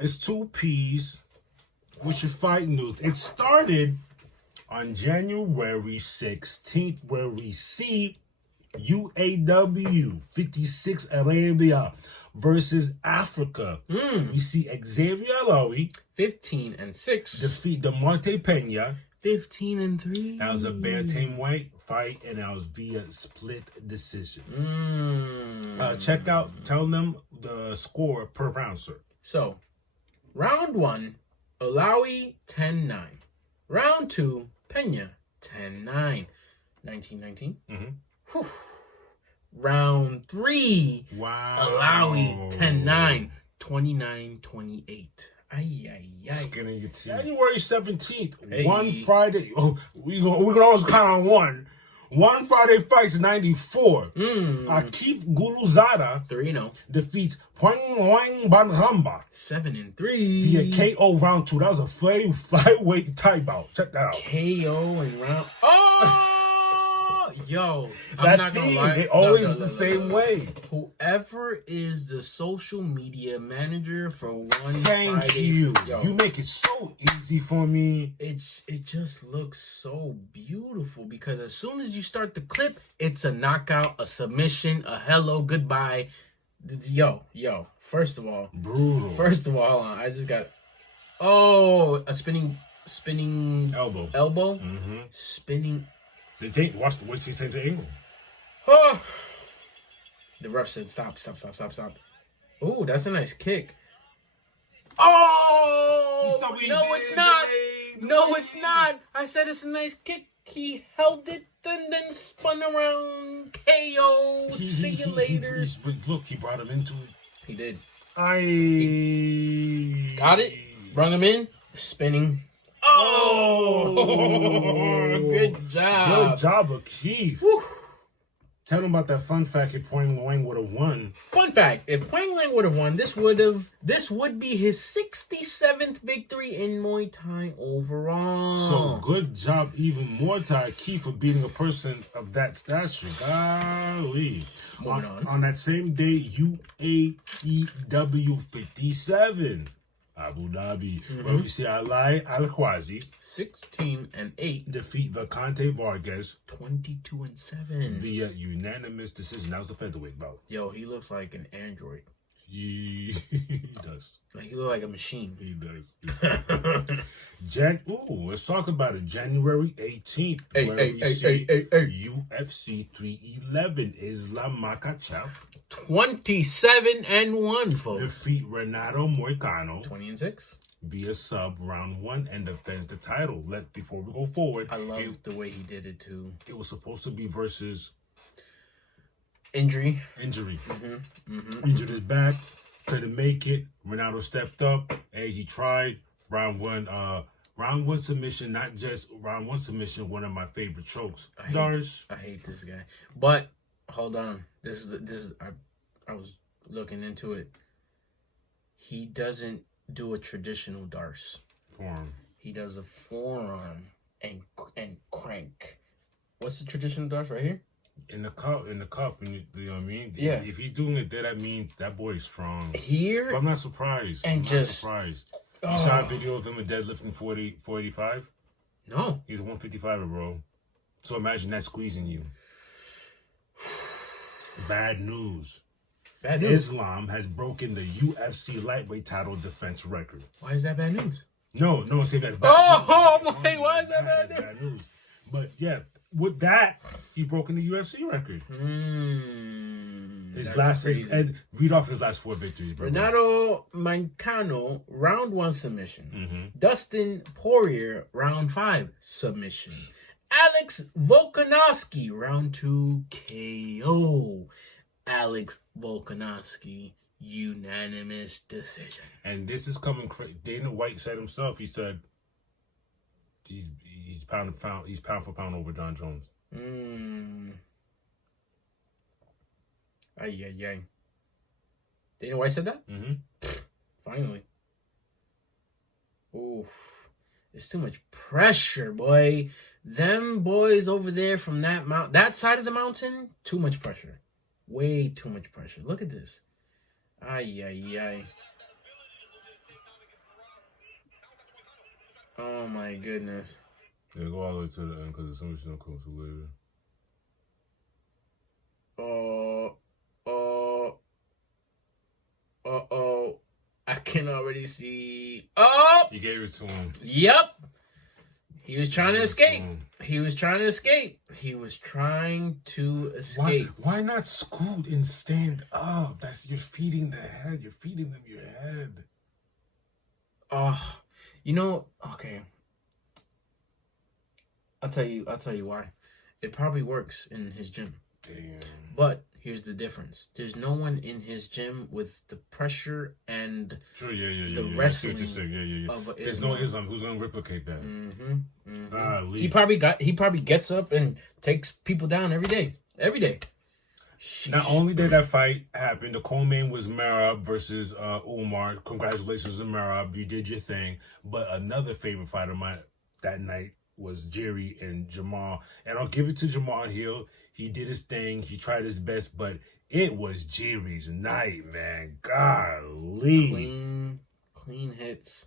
It's two P's. What's your fight news? It started on January 16th, where we see UAW 56 Arabia versus Africa. We see Xavier Alawi 15-6 defeat DeMarte Pena 15-3. That was a bantamweight fight, and that was via split decision. Check out, tell them the score per round, sir. So, round 1, Alawi 10-9. Round 2, Pena 10-9. 19-19. Whew. Round 3, Alawi 10-9. 29-28. Skinning your teeth. January 17th, one Friday. Oh, we can always count on one. One Friday fights 94. Akif Guluzada 3-0 defeats Huang Banramba 7-3 via KO round 2. That was a flyweight tie bout. Check that out. KO in round. Oh, yo, I'm not gonna lie. It always the same way. Whoever is the social media manager for one Thank Friday, you. Yo, you make it so easy for me. It just looks so beautiful because as soon as you start the clip, it's a knockout, a submission, a hello, goodbye. Yo. First of all, brutal. I just got a spinning elbow, spinning. Watch the way she changed the angle. Oh, the ref said stop. Oh, that's a nice kick. Oh, no, it's not. No, it's not. I said it's a nice kick. He held it and then spun around. KO. See you later. Look, he brought him into it. He did. Got it. Brought him in. Spinning. Oh, good job. Good job, Akif. Tell them about that fun fact if Poing Lang would have won. Fun fact, if Poing Lang would have won, this would be his 67th victory in Muay Thai overall. So good job, even more to Akif for beating a person of that stature. Golly. Moving on that same day, UAEW 57. Abu Dhabi, where we see Alai Al-Khwazi 16-8 defeat Vicente Vargas 22-7 via unanimous decision. That was the featherweight bout. Yo, he looks like an android. He does. Like he looks like a machine. He does. Let's talk about it. January 18th, UFC 311 Islam Makhachev 27-1, folks. Defeat Renato Moicano 20-6 via sub round 1 and defends the title. Before we go forward, I love the way he did it too. It was supposed to be versus injury. Injured his back, couldn't make it. Renato stepped up. Hey, he tried. Round 1 submission, not just round 1 submission. One of my favorite chokes. I hate this guy. But hold on, this is I was looking into it. He doesn't do a traditional Darce form. He does a forearm and crank. What's the traditional Darce right here? In the cuff, you know what I mean? Yeah. If he's doing it there, that means that boy's strong. Here, but I'm not surprised. You saw a video of him deadlifting 485? No. He's a 155er, bro. So imagine that squeezing you. Bad news. Islam has broken the UFC lightweight title defense record. Why is that bad news? No, say that's bad news. Why is that bad news? But yeah, with that, he's broken the UFC record. Read off his last 4 victories, bro. Renato Moicano, round 1 submission. Dustin Poirier, round 5 submission. Alex Volkanovski, round 2 KO. Alex Volkanovski, unanimous decision. And this is coming. Dana White said himself. He said he's pound for pound over John Jones. Ay. Dana White said that? Finally. Oof. It's too much pressure, boy. Them boys over there from that side of the mountain, too much pressure. Way too much pressure. Look at this. Ay, ay, ay. Oh, my goodness. Yeah, go all the way to the end because there's so much to come to later. Uh-oh. I can already see. Oh! He gave it to him. Yep. He was trying to escape. He was trying to escape. He was trying to escape. Why not scoot and stand up? You're feeding the head. You're feeding them your head. Okay. I'll tell you why. It probably works in his gym. Damn. But here's the difference. There's no one in his gym with the pressure and the wrestling. There's no Islam. Who's gonna replicate that? He probably gets up and takes people down every day. Every day. Not only did that fight happen, the co-main was Merab versus Umar. Congratulations to Merab. You did your thing. But another favorite fight of mine that night was Jerry and Jamal. And I'll give it to Jamal Hill. He did his thing. He tried his best. But it was Jerry's night, man. Golly. Clean hits.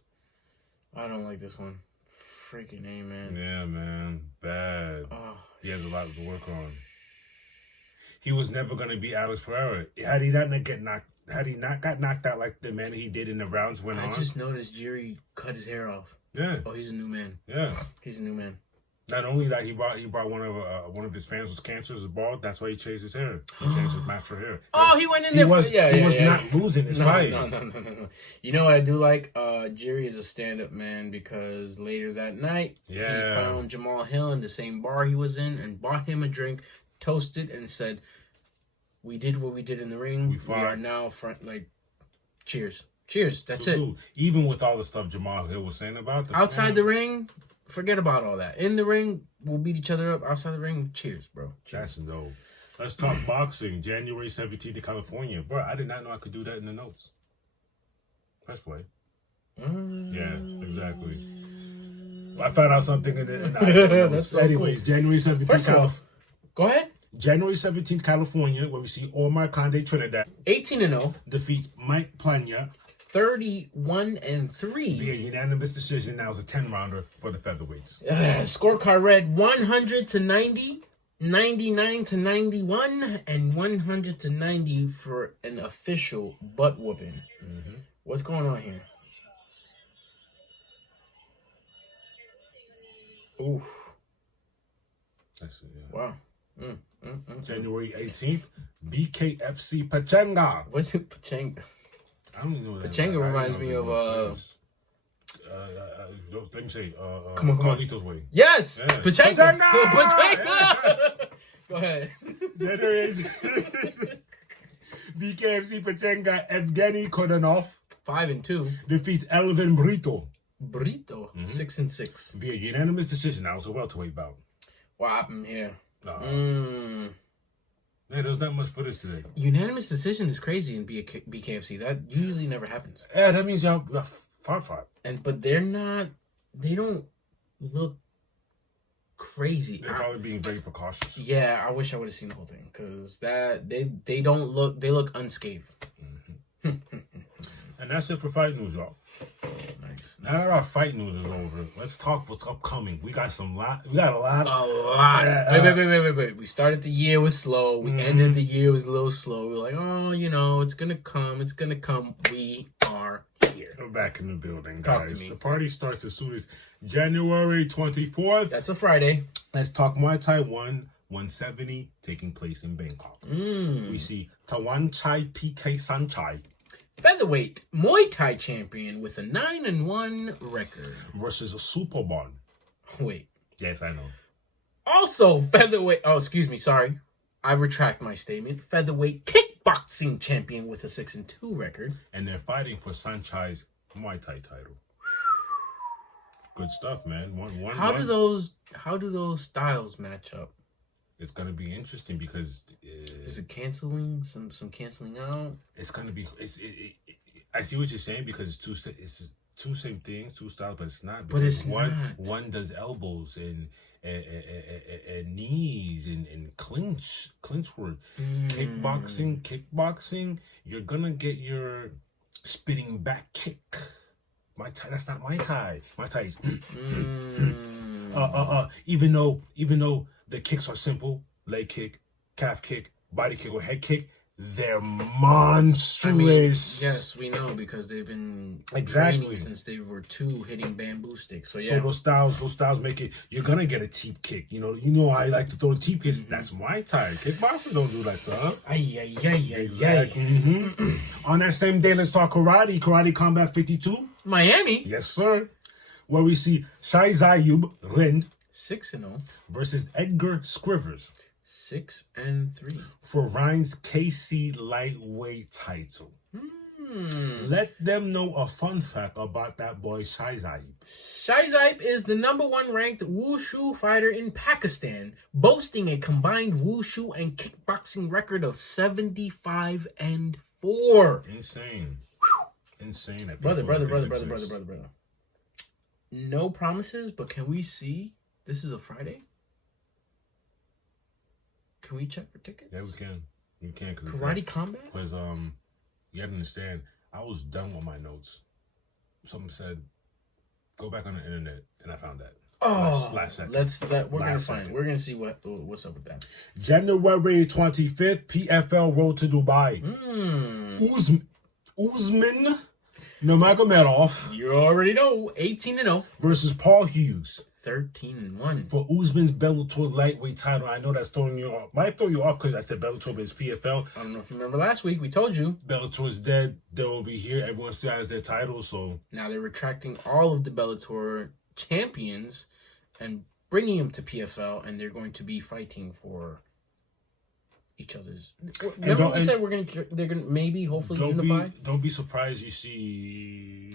I don't like this one. Freaking A, man. Yeah, man. Bad. He has a lot to work on. He was never gonna be Alex Pereira. Had he not got knocked out like the man he did in the rounds went on. I just noticed Jerry cut his hair off. Yeah. Oh, he's a new man. Yeah. He's a new man. Not only that, he brought one of his fans with cancer, was bald. That's why he changed his hair. He changed his natural hair. Oh, he went in there. He was not losing his fight. No. You know what I do like? Jerry is a stand-up man because later that night, he found Jamal Hill in the same bar he was in and bought him a drink, toasted, and said, "We did what we did in the ring. We are now cheers." Cheers. That's it. Even with all the stuff Jamal Hill was saying about the outside the ring, forget about all that. In the ring, we'll beat each other up. Outside the ring, cheers, bro. Cheers. That's dope. Let's talk boxing. January 17th to California. Bro, I did not know I could do that in the notes. Press play. Yeah, exactly. I found out something in the notes. So anyways, cool. January 17th. First off, go ahead. January 17th, California, where we see Omar Conde Trinidad 18-0 defeats Mike Plania 31-3 via unanimous decision. Now it's a 10-rounder for the featherweights. Scorecard read 100-90, 99-91, and 100-90 for an official butt whooping. What's going on here? Oof. That's it, yeah. Wow. January 18th, BKFC Pachanga. What's it, Pachanga? I don't know that. Pachanga reminds me of let me say come on. Carlito's Way. Yes, yeah. Pachanga. Pachanga! Go ahead. January 18th, BKFC Pachanga Evgeny Kodonov 5-2 defeats Elvin Brito 6-6 via unanimous decision. That was a welterweight bout. What happened here? Yeah, there's not much footage today. Unanimous decision is crazy in BKFC. That usually never happens. Yeah, that means y'all fought. But they're not. They don't look crazy. They're probably being very precautious. Yeah, I wish I would have seen the whole thing because they don't look. They look unscathed. And that's it for fight news, y'all. Nice. Now that our fight news is over, let's talk what's upcoming. We got a lot. A lot. Wait. We started the year with slow. We ended the year with a little slow. We're like, oh, it's gonna come. It's gonna come. We are here. We're back in the building, guys. Talk to me. The party starts as soon as January 24th. That's a Friday. Let's talk Muay Thai 170 taking place in Bangkok. We see Tawan Chai PK Sanchai, featherweight Muay Thai champion with a 9-1 record versus a Superbon. Wait. Yes, I know. Also featherweight. Oh, excuse me. Sorry. I retract my statement. Featherweight kickboxing champion with a 6-2 record. And they're fighting for Sanchai's Muay Thai title. Good stuff, man. How do those styles match up? It's gonna be interesting because is it canceling some canceling out? It's gonna be. I see what you're saying because it's two same things, two styles, but it's not. But it's one not. One does elbows and and knees and clinch work. Kickboxing, you're gonna get your spitting back kick. My Thai, that's not my Thai. My Thai is even though the kicks are simple, leg kick, calf kick, body kick, or head kick, they're monstrous. I mean, yes, we know because they've been training since they were 2, hitting bamboo sticks. So yeah, so those styles make it. You're gonna get a teep kick. You know, I like to throw teep kicks. That's my Thai. Kickboxers don't do that stuff. Exactly. On that same day, let's talk karate. Karate Combat 52, Miami. Yes, sir. Where we see Shai Zayub Rind 6-0 versus Edgar Scrivers 6-3 for Ryan's KC lightweight title. Let them know a fun fact about that boy Shai Zayub. Shai Zayub is the #1 ranked wushu fighter in Pakistan, boasting a combined wushu and kickboxing record of 75-4. Insane. Insane. Brother. No promises, but can we see? This is a Friday. Can we check for tickets? Yeah, we can. Karate Combat? Because you gotta understand, I was done with my notes. Something said, go back on the internet, and I found that. Last second. We're gonna find it. We're gonna see what's up with that. January 25th, PFL Road to Dubai. Usman Nurmagomedov. You already know, 18-0 versus Paul Hughes. 13-1 for Usman's Bellator lightweight title. I know that's throwing you off. Might throw you off because I said Bellator, but it's PFL. I don't know if you remember last week. We told you Bellator's dead. They're over here. Everyone still has their title. So now they're retracting all of the Bellator champions and bringing them to PFL, and they're going to be fighting for each other's. Remember we said they're gonna maybe hopefully unify. Don't be surprised you see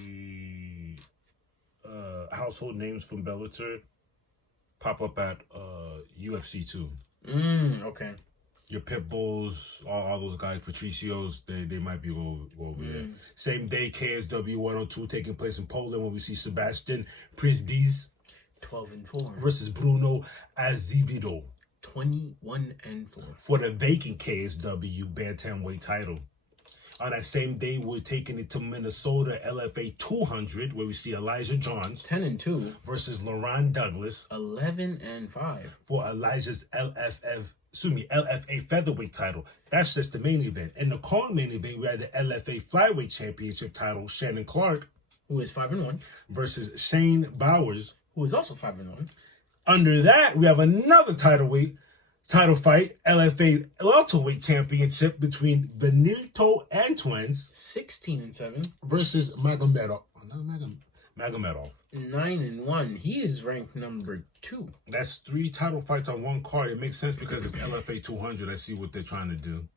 household names from Bellator pop up at UFC too. Okay. Your Pitbulls, all those guys, Patricios, they might be over there. Same day, KSW 102 taking place in Poland when we see Sebastian Prisbis 12-4 versus Bruno Azevedo 21-4 for the vacant KSW bantamweight title. On that same day, we're taking it to Minnesota, LFA 200, where we see Elijah Johns 10-2 versus Lauren Douglas 11-5 for Elijah's LFA featherweight title. That's just the main event. In the co-main event, we had the LFA flyweight championship title, Shannon Clark, who is 5-1, versus Shane Bowers, who is also 5-1. Under that, we have another title fight, LFA welterweight championship between Benito Antunes 16-7 versus Magomedov. 9-1. He is ranked number 2. That's 3 title fights on one card. It makes sense because it's LFA 200. I see what they're trying to do.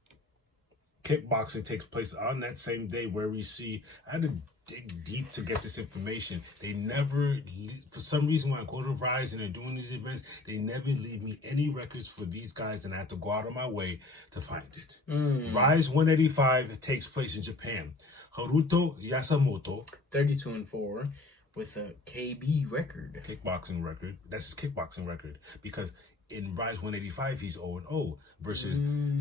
Kickboxing takes place on that same day where we see, I had to dig deep to get this information. They never, for some reason, when I go to Rise and they're doing these events, they never leave me any records for these guys, and I have to go out of my way to find it. Rise 185 takes place in Japan. Haruto Yasamoto, 32-4 with a KB record. Kickboxing record. That's his kickboxing record because in Rise 185 he's 0-0 versus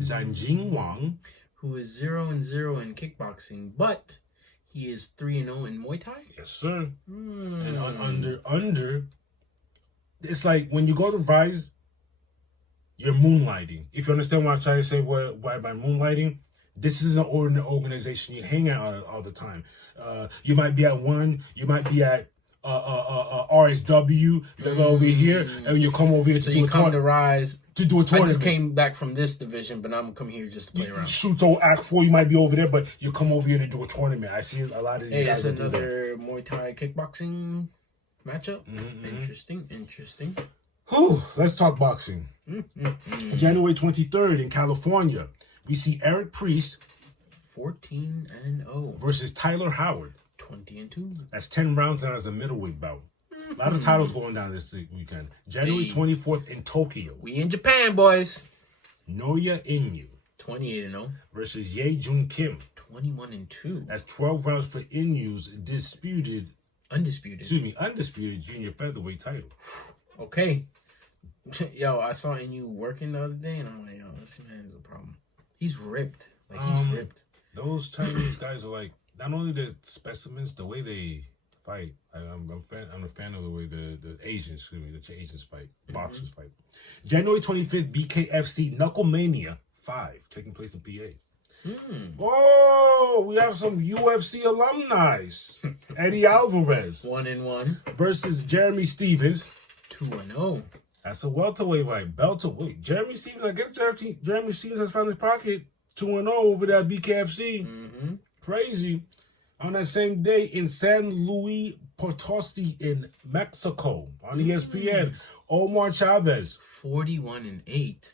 Zhanjing Wang, who is 0-0 in kickboxing, but he is 3-0 in Muay Thai? Yes, sir. And under, it's like when you go to Rise, you're moonlighting. If you understand what I'm trying to say, why by moonlighting, this is an organization you hang out all the time. You might be at one, you might be at RSW, you go over here, and you come over here to do a tournament. To Rise. To do a tournament. I just came back from this division, but I'm come here just to play around. Shuto Act 4, you might be over there, but you come over here to do a tournament. I see a lot of these guys. That's another Muay Thai kickboxing matchup. Interesting. Whew, let's talk boxing. January 23rd in California, we see Eric Priest 14-0 versus Tyler Howard 20-2. That's 10 rounds and as a middleweight bout. A lot of titles going down this weekend. January 24th in Tokyo. We in Japan, boys. Noya Inu 28-0 versus Ye Jun Kim 21-2. That's 12 rounds for Inu's undisputed junior junior featherweight title. Okay. Yo, I saw you working the other day, and I'm like, yo, this man is a problem. He's ripped. Like, he's ripped. Those Chinese guys are like, not only the specimens, the way they fight. I'm a fan of the way the Asians fight, boxers fight. January 25th, BKFC Knucklemania 5, taking place in PA. Oh, we have some UFC alumni. Eddie Alvarez 1-1 versus Jeremy Stevens 2-0. That's a welterweight fight. Welterweight. Jeremy Stevens, I guess Jeremy Stevens has found his pocket 2-0 over there at BKFC. Crazy. On that same day in San Luis Potosi in Mexico on ESPN, Omar Chavez 41-8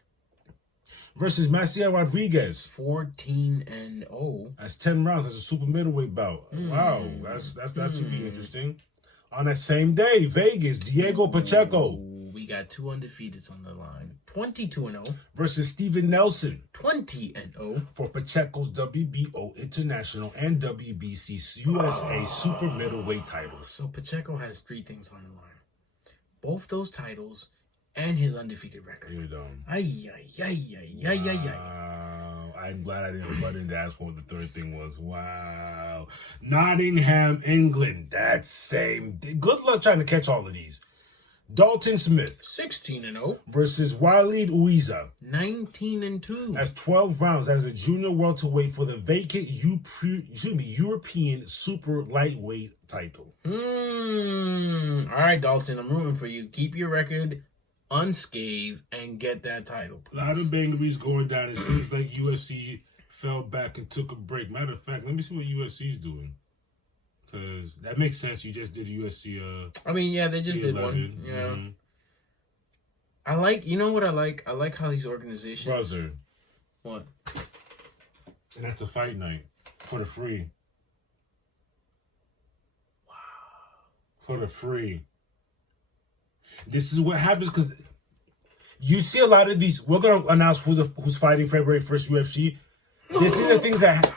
versus Maciel Rodriguez 14-0. That's 10 rounds. That's a super middleweight bout. Wow, that should be interesting. On that same day, Vegas, Diego Pacheco. We got 2 undefeateds on the line. 22-0 versus Steven Nelson 20-0 for Pacheco's WBO International and WBC USA super middleweight titles. So Pacheco has 3 things on the line. Both those titles and his undefeated record. You're dumb. I'm glad I didn't butt in to ask what the third thing was. Wow. Nottingham, England. That same day. Good luck trying to catch all of these. Dalton Smith 16-0 versus Waleed Uiza 19-2. That's 12 rounds as a junior welterweight for the vacant European super lightweight title. All right, Dalton, I'm rooting for you. Keep your record unscathed and get that title, please. A lot of bangeries going down. It seems like UFC fell back and took a break. Matter of fact, let me see what UFC is doing. Because that makes sense. You just did UFC. I mean, yeah, they just did one. Yeah. I like, you know what I like? I like how these organizations. Brother. What? And that's a fight night. For the free. Wow. For the free. This is what happens because you see a lot of these. We're going to announce who's fighting February 1st UFC. This is the things that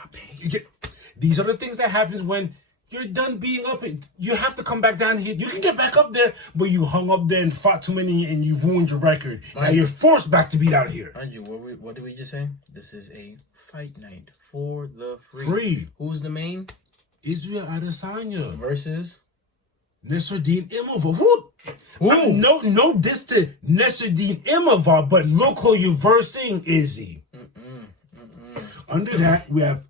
these are the things that happens when you're done being up. You have to come back down here. You can get back up there, but you hung up there and fought too many and you ruined your record. Now you're forced back to be down here. Mind you, what did we just say? This is a fight night for the free. Free. Who's the main? Israel Adesanya Versus? Nasruddin Imavov. No diss to Nasruddin Imavov, but look who you're versing, Izzy. Under that, we have...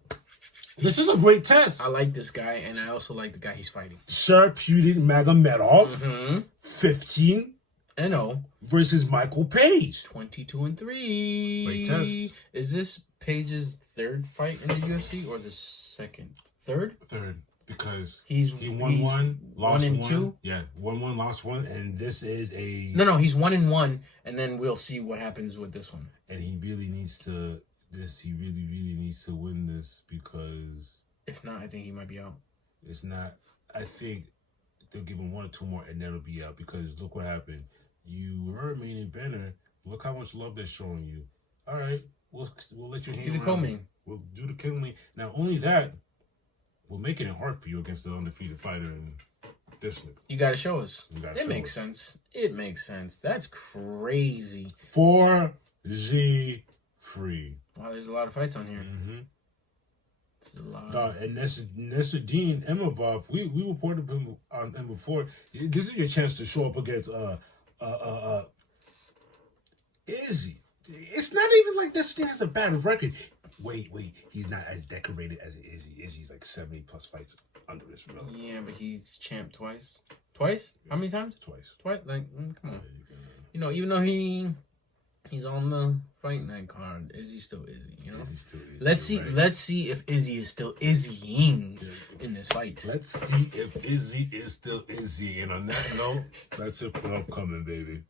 This is a great test. I like this guy, and I also like the guy he's fighting. Sharpshooting Magomedov, 15-0 versus Michael Page, 22-3. Great test. Is this Page's third fight in the UFC or the second? Third, because he won one, lost 1 and 2. Yeah, won one, lost one, and this is a no. He's 1-1, and then we'll see what happens with this one. And he really needs to. He really needs to win this because if not, I think he might be out. It's not. I think they'll give him 1 or 2 more, and then it'll be out. Because look what happened. You were a main eventer. Look how much love they're showing you. All right, we'll let you hang around. Do the co-main. We'll do the co-main. Now, only that, we're making it hard for you against the undefeated fighter in this one. You got to show us. It makes sense. It makes sense. That's crazy. 4G free. Wow, there's a lot of fights on here. It's a lot. And Nasruddin Imavov, we reported him on him before. This is your chance to show up against Izzy. It's not even like Nasruddin has a bad record. Wait, he's not as decorated as Izzy. Izzy's like 70 plus fights under his belt. Yeah, but he's champ twice. Twice? How many times? Twice. Like, come on. You know, even though he's on the fight night card, Izzy's still Izzy, you know? Izzy's still Izzy. Let's see if Izzy is still Izzying in this fight. Let's see if Izzy is still Izzy. And on that note, that's it for upcoming, baby.